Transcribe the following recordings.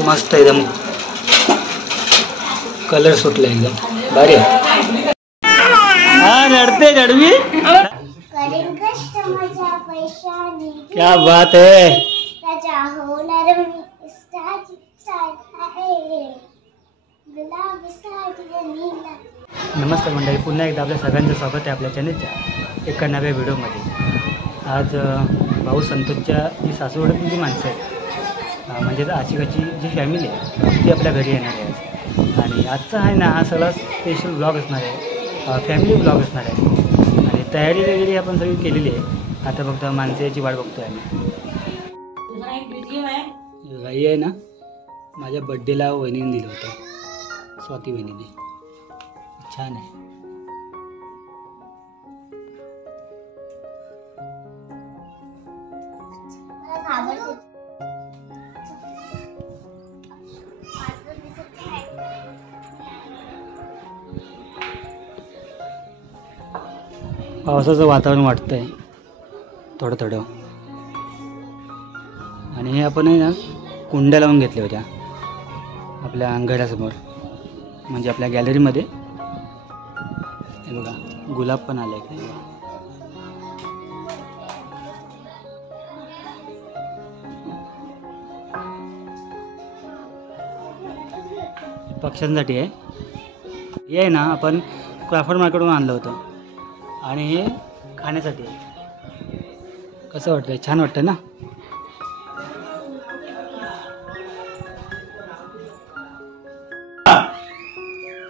मस्त एकदम कलर सुटला एकदम भारी आहे. हा रडते रडवी क्या बात है. नमस्कार मंडळी, पुन्हा एकदा आपल्या सगळ्यांचं स्वागत आहे आपल्या चॅनलच्या एका नव्या व्हिडिओमध्ये. आज भाऊ संतोषच्या जी सासूरवाडीतील जी माणसं आहेत म्हणजेच आशिकाची जी फॅमिली आहे ती आपल्या घरी येणार आहे. आणि आजचा आहे ना हा सगळा स्पेशल ब्लॉग असणार आहे, फॅमिली ब्लॉग असणार आहे. आणि तयारी वगैरे आपण सगळी केलेली आहे. आता फक्त माणसाची वाट बघतोय आम्ही. गाई आहे ना माझ्या बड्डेला वहिनीने दिलं होतं, स्वाती वहिनीने. छान आहे. पावसाचं वातावरण वाटतंय थोडं थोडं. आणि हे आपण आहे ना कुंड्या लावून घेतल्या होत्या आपल्या अंगणासमोर, म्हणजे आपल्या गॅलरीमध्ये. हे बघा गुलाब पण आले काय. पक्ष्यांसाठी आहे. हे आहे ना आपण क्रॉफर्ड मार्केटवरून आणलं होतं आणि हे खाण्यासाठी आहे. कसं वाटतंय? छान वाटतं ना.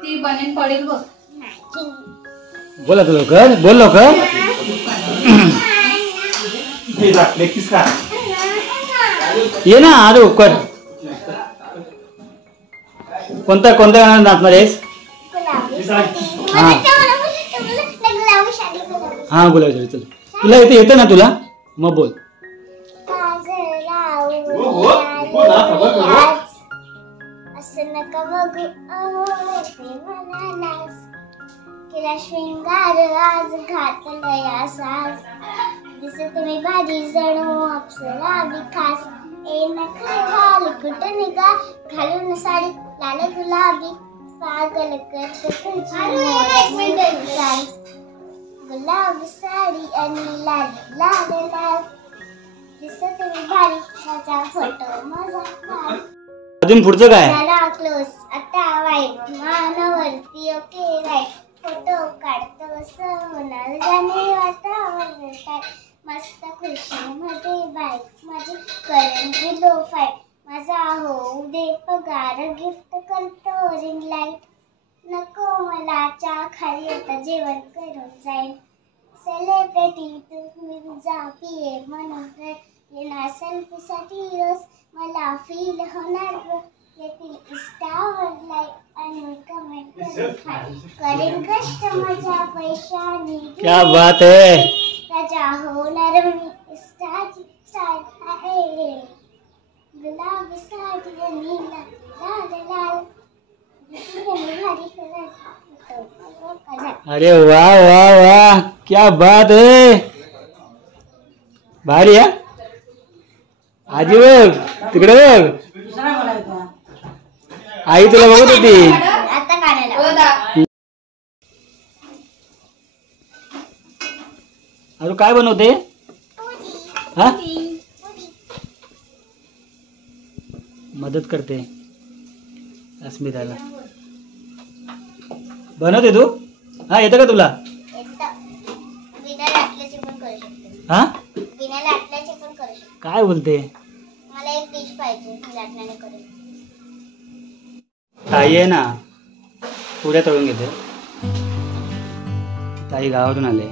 ती बनेन पडेल बघ. बोला तू लवकर, बोल लवकर. ये ना आरू कर. कोणत्या गाणं नाचणार आहेस? हा गुलाबी. चल तुला येतं ना तुला, मग बोल. केला श्रृंगार आज घातलया साज, दिसत मी भाजी जणू अप्सरा विखास. ए नखरे घाल कुठं निघा घालून साडी लाल गुलाबी, पागल करते गुलाबी साडी आणि लाल लाल लाल, दिसत मी भारी माझा फोटो माझा खास. अजून पुढचं काय? चला क्लोज आता वाईट मानवरती ओके राईट, फोटो काढतो होणार जाणे वातावरण काय. मस्त खुशीमध्ये बाईक माझी करून दिलो फाईट, माझा होऊ दे पगार गिफ्ट करतो रिंग लाईट. नको मला चहा खाली आता जेवण करून जाईल, सेलिब्रिटी तुम्ही जा पिये म्हणून येणार सेल्फीसाठी रोज. मला फील होणार येतील इंस्टावर लाईक आणि कमेंट करेन कष्ट माझ्या पैशाने. क्या बात है. राजा होणार मी इंस्टाची स्टाईल आहे, गुलाबी साडी आणि लाल लाल. अरे वाह वाह वाह, क्या बात है. भारी आहे. आजी बघ तिकडे बघ, आई तुला बघत होती. आता काढायला अरे काय बनवते? हा मदत करते अस्मिताला. बनवते तू? हा येतं का तुला? बिना लाटल्याचे पण करू शकते. हा बिना लाटल्याचे पण करू शकते. काय बोलते? मला एक डिश पाहिजे लाटण्याने करेल. ताई आहे ना पुऱ्या तळून घेते. ताई गावातून आले.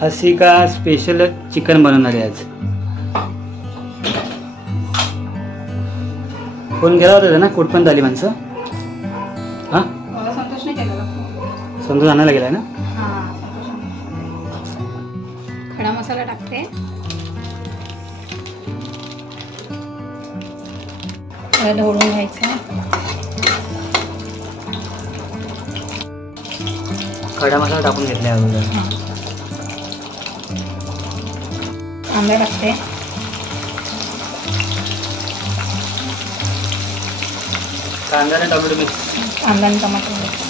हसिका स्पेशल चिकन बनवणार आहे आज. फोन गेला होता ना, कुठपर्यंत आली माणसं? हा संतोषने केलं. संतोष आणायला गेलाय ना. खडा मसाला टाकते. ढवळून घ्यायचं. खडा मसाला टाकून घेतला अगोदर. कांदा टाकते. कांदा आणि टोमॅटो मिक्स. कांदा आणि टमाटर मिक्स.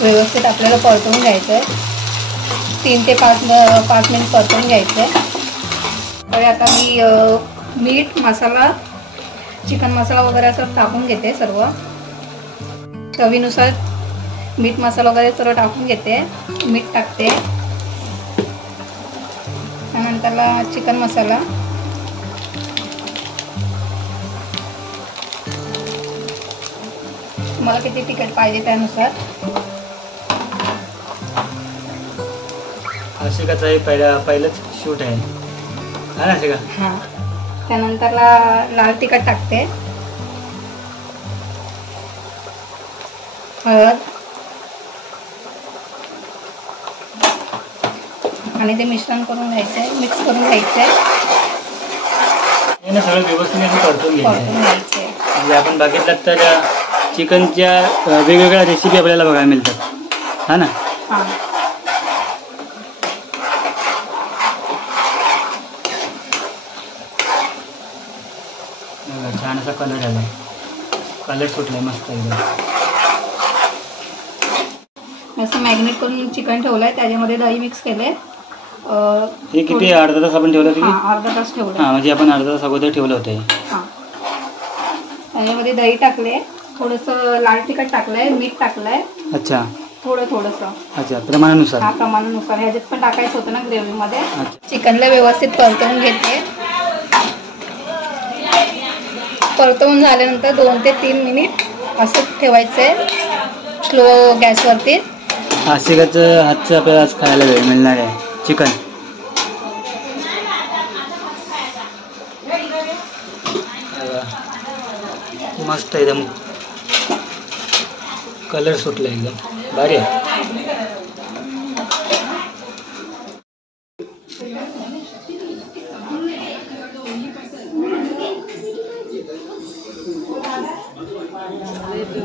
व्यवस्थित आपल्याला परतवून घ्यायचं आहे. 3 ते 5 मिनिट परतवून घ्यायचं आहे. तर आता मी मीठ मसाला चिकन मसाला वगैरे असं टाकून घेते सर्व. चवीनुसार मीठ मसाला वगैरे सर्व टाकून घेते. मीठ टाकते. त्यानंतरला चिकन मसाला. तुम्हाला किती तिखट पाहिजे त्यानुसार. आशिकाचं हे पहिलंच शूट आहे हा ना आशिका. हां. त्यानंतरला लाल तिखट टाकते. हळद आणि ते मिश्रण करून घ्यायचं आहे. मिक्स करून घ्यायचं आहे. हे सगळं व्यवस्थित परतून परतून घ्यायचं. घ्यायचं आहे. म्हणजे आपण बघितलं तर चिकनच्या वेगवेगळ्या रेसिपी आपल्याला बघायला मिळतात हा ना. हां. छान असा कलर आला. कलर सुटलाय मस्त एकदम. असं मॅग्नेट करून चिकन ठेवलंय. त्याच्यामध्ये दही मिक्स केले. हे किती अर्धा तास आपण ठेवलं होतं की? हां, अर्धा तास ठेवलं. हां म्हणजे आपण अर्धा तास अगोदर ठेवलं होतं हे. हां. त्याच्यामध्ये दही टाकले. थोडंसं लाल तिखट टाकलंय. मीठ टाकलंय. अच्छा. थोडंसं. अच्छा प्रमाणानुसार. हा प्रमाणानुसार. ह्याच्यात पण टाकायचं होतं ना ग्रेव्हीमध्ये. अच्छा. चिकनला व्यवस्थित परतवून घेते. परतवून झाल्यानंतर 2 ते 3 मिनिट असं ठेवायचं आहे स्लो गॅसवरती. आशिकाचं हातचं आपल्याला आज खायला वेळ मिळणार आहे चिकन. मस्त एकदम कलर सुटला एकदम भारी आहे.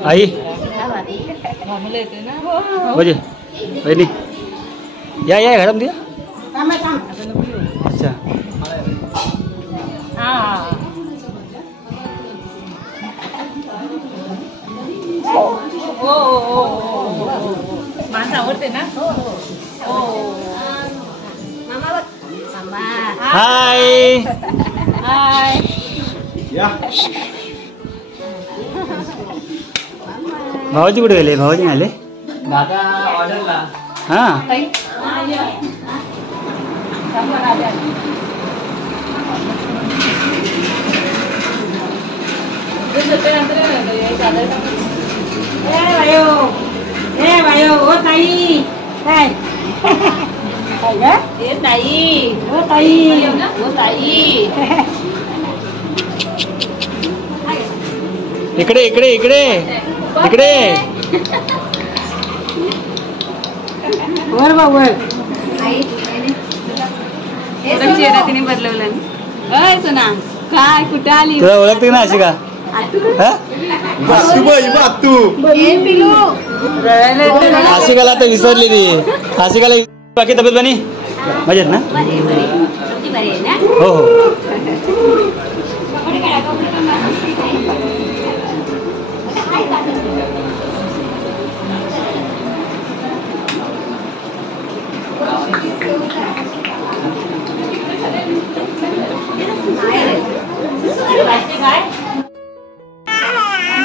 आई म्हणजे बहिणी या या घरामध्ये या. अच्छा. माणसं आवडते ना. हाय हाय. भावाजी कुठे गेले? भावाजी आले दादा ऑर्डरला. हां इकडे इकडे इकडे इकडे वर बाबा तिने बदलवलं. सुना काय कुठे आली? तुला ओळखते ना अशी का? आशिकाला आता विसरली ती. आशिकाला बाकी तब्येत बनी मजेत ना? हो हो.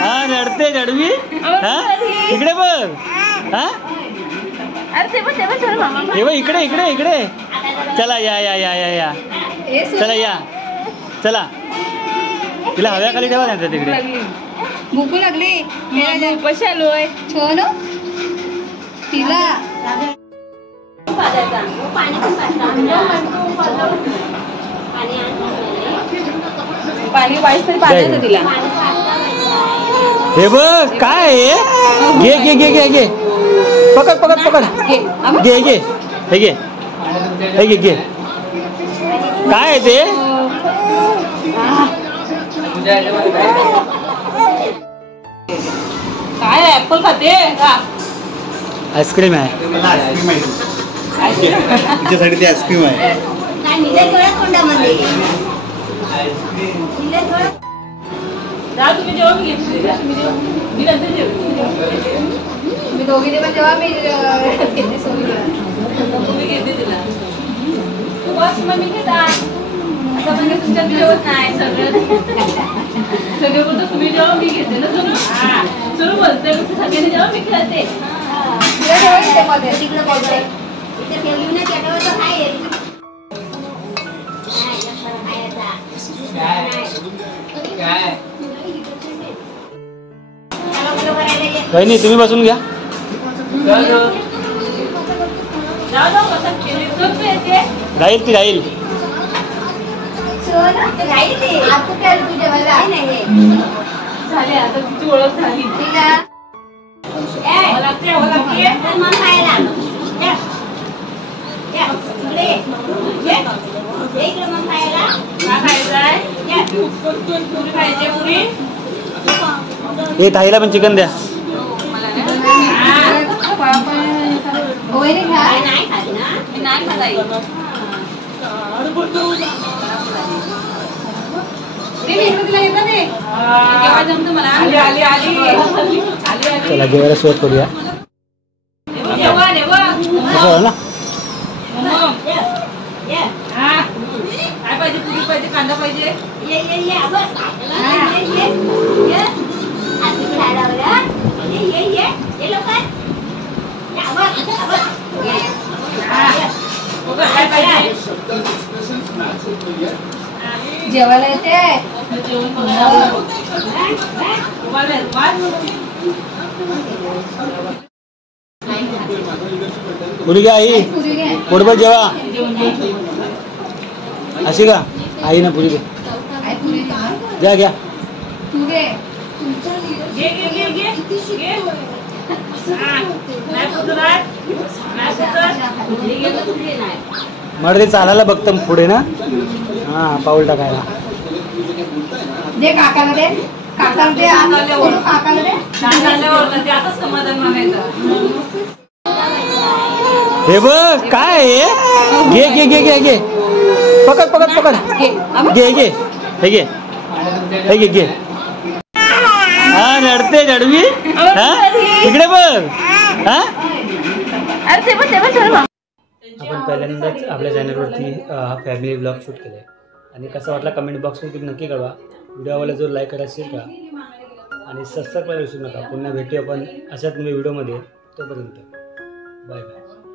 हा रडते रडवी. हा इकडे बघ. हा इकडे इकडे इकडे. चला या या या या या. चला या चला. तिला हव्याखाली ठेवा नाही तिकडे. भूक लागली. आलोय छान तिला. पाणी वाईस तरी पाहिजे तिला. हे बघ काय आहे? घे घे घे घे घे. पकड पकड पकड. घे घे हे घे हे घे घे. काय आहे ते? काय ऍपल खाते का? आईस्क्रीम आहे. तिच्यासाठी ती आईस्क्रीम आहे. तुम्ही जेव्हा मी घेतली मी नंतर जेवली. मी दोघी पण जेव्हा मी घेतली तुम्ही घेतली तिला तू बस मग मी घेता आता म्हणजे तुमच्या जेवत नाही सगळं सगळे बोलतो तुम्ही जेव्हा मी घेते ना सोनू सोनू बोलते सगळ्यांनी जेव्हा मी खेळते तिकडे बोलते इथे ठेवली नाही त्याच्यावर तर काय वहिनी तुम्ही बसून घ्या. राहील ती राहील. झाले आता तुझी ओळख झाली. हे ताईला पण चिकन द्या. चला जेवायला सुरुवात करूया. ना काय पाहिजे पुरी पाहिजे कांदा पाहिजे जेवायला येते पुरी घ्या आई. पोटभर जेवा. अशी का आई ना पुरी घे. घ्या घ्या. मर्दे चालायला बघतो पुढे ना. हा पाऊल टाकायला. दे काकाला दे काकाला दे काकाला दे समाधान मागायचं. हे बघ काय आहे. घे घे घे घे घे. पकड पकड पकड. घे घे हे घे हे घे घे. हा रडते रडवी. हा इकडे बघ. हा आपण पहिल्यांदाच आपल्या चॅनलवरती हा फॅमिली ब्लॉग शूट केला आहे आणि कसा वाटला कमेंट बॉक्समध्ये नक्की कळवा. व्हिडिओवाला जो लाईक करा असेल का आणि सबस्क्राईब करायला विसरू नका. पुन्हा भेटू आपण अशाच नव्या व्हिडिओमध्ये. तोपर्यंत बाय बाय.